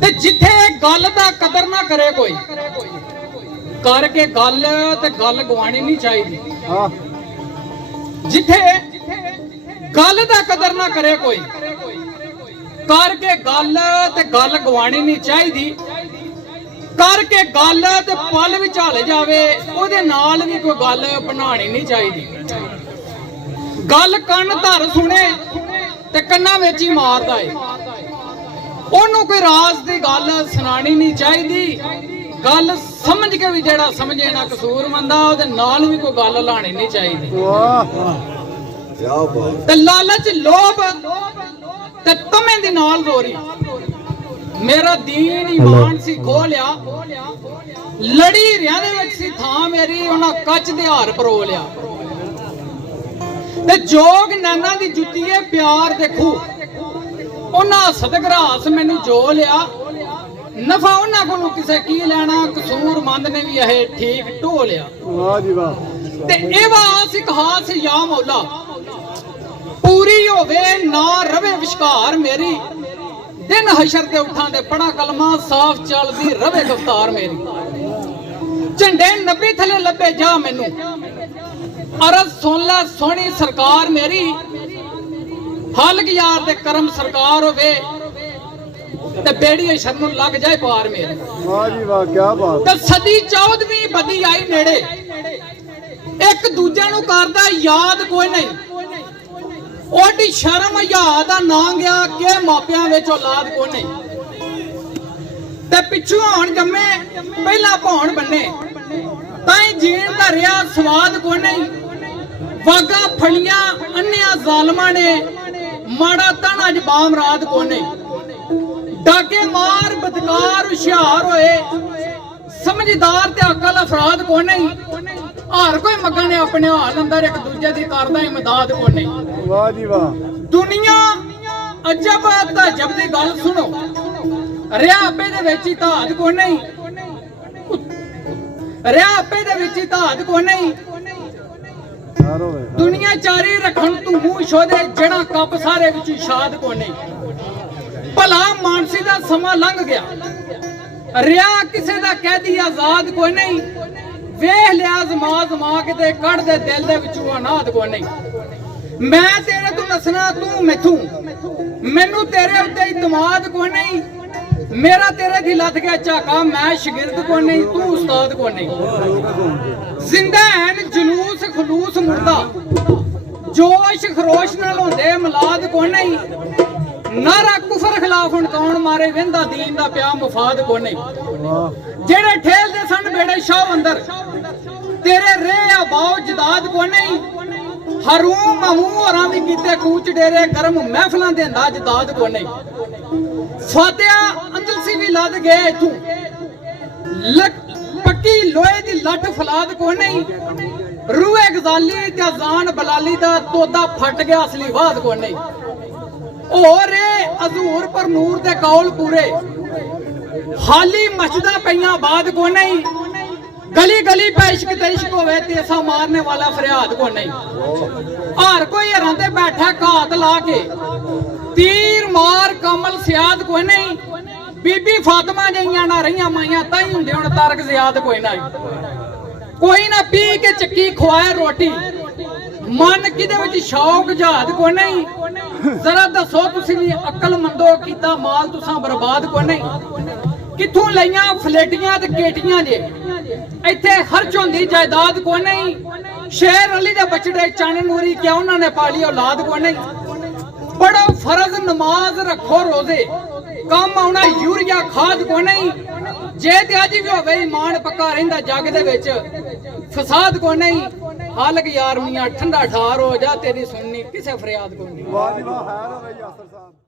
ते जिथे गल दा कदर ना करे कोई करके गल ते गल गवानी नहीं चाहिए। जिथे गल दा कदर ना करे कोई करके गल ते गल गवानी नहीं चाहिए। करके गल ते पल विचाल जावे ओदे नाल भी कोई गल बनानी नहीं चाहिए। गल कन धर सुने ते कन्ना विच ही मारदा है। ओनू कोई राज दी गल सुनानी नहीं चाहिए। गल समझ के भी जेड़ा समझे ना कसूर मंदा ओदे नाल भी कोई गल लानी नहीं चाहिए। ते लालच लोभ ते तमे दी नाल रोरी मेरा दीन ईमान सी खो लिया। लड़ी रिया दे विच सी थां मेरी उन्हां कच दे हार परो लिया। ते जोग नैना दी जुत्ती है प्यार देखू उन्हां सदगरास मैनू जो लिया। नफा उन्हां कोलों किसे की लेना कसूरमंद ने भी यह ठीक ढो लिया। ते एवा आसिक हास या मौला पूरी होवे ना रवे विश्कार मेरी। दिन हशर ते उठां दे पढ़ा कलमा साफ चलदी रवे गिरफ्तार मेरी। झंडे नबी थले लबे जा मैनू अरज सुन लै सोहनी सरकार मेरी। फालक यार दे करम सरकार होवे ते बेड़ी शर्म लग जाए पार मेरे। वाह जी वाह क्या बात। ते सदी 14वीं बदी आई नेड़े एक दूजे नू करदा याद कोई नहीं। ओडी शर्म याद ना गया के मापियां विच औलाद कोई नहीं। ते पिछू होण जम्मे पहला भौण बन्ने ताई जीण दा रिया स्वाद कोई नहीं। वागा फड़ियां अन्निया जालमा ने माड़ा तन अज बाम रात को नहीं। डाके मार बदकार हुशियार होए समझदार ते अकल अफराद को नहीं। हर कोई मग्गा ने अपने हाल अंदर एक दूजे की करदा इमदाद को नहीं। वाह जी वाह। दुनिया अजब तजब दी गल सुनो रिया आपे दे विच ही धाद को नहीं। रिया आपे दे विच ही धाद को नहीं। दुनिया चारी रखन तू मुंह शोदे जड़ा कप सारे विच शाद को नहीं। भला मानसी दा समा लंघ गया रिया किसे दा कैदी आजाद को नहीं। वेख लिया जमा जमा के ते कढ़ दे दिल दे विचों अनाथ को नहीं। मैं तेरे तू नसना तू मैथू मैनू तेरे उत्ते इतमाद को नहीं। मेरा तेरे दी लथ गया झाका मैं शागिर्द को नहीं तू उस्ताद को नहीं। जिंदा है जुलूस खलूस मुर्दा जोश खरोश नाल होंदे मिलाद को नहीं। नारा कुफर खिलाफ हुण कौन मारे वेंदा दीन दा प्या मुफाद को नहीं। जेड़े ठेल दे सन बेड़े शाह अंदर तेरे रे आबाओ जदाद को नहीं। हरूम महूम होरां वी कीते कूच डेरे गर्म महफिलां दे अंदाज दाद को नहीं। फातिहा अंदलसी भी लद गए इथों पक्की लोहे दी लठ फलाद को नहीं। रूए गजाली ते अजान बलाली दा तोदा फट गया असली वाद को नहीं। ओ रे हजूर पर नूर दे कौल पूरे हाली मचदा पईयां बाद को नहीं। गली गली पे इश्क ते इश्क होवे तेसा मारने वाला फरियाद को नहीं। हर कोई हरां ते बैठा घात ला के तीर मार कमल सियाद को नहीं। बीबी फातिमा जइयां ना रहियां माइयां ताई हुंदे हुण तारक ज़ियाद कोई ना। कोई ना पी के चक्की खुआए रोटी मन किदे विच शौक जहाद को नहीं। जरा दसो तुसीं भी अकल मंदो कीता माल तुसां बर्बाद को नहीं। किथों लईयां फलेटियां ते केटियां जे इत्थे खर्च होंदी जायदाद को नहीं। शेर अली दे बचड़े चन नूरी क्या उन्होंने पाली औलाद को नहीं। पढ़ो फर्ज नमाज रखो रोजे कम आउणा यूरिया खाद को नहीं। जे ते अज भी होवे ईमान पक्का रहिंदा जग दे विच फसाद को नहीं। हालक यार मियां ठंडा ठार हो जा तेरी सुननी किसे फरियाद को नहीं। वाह जी वाह, खैर हो भाई यासर साहब।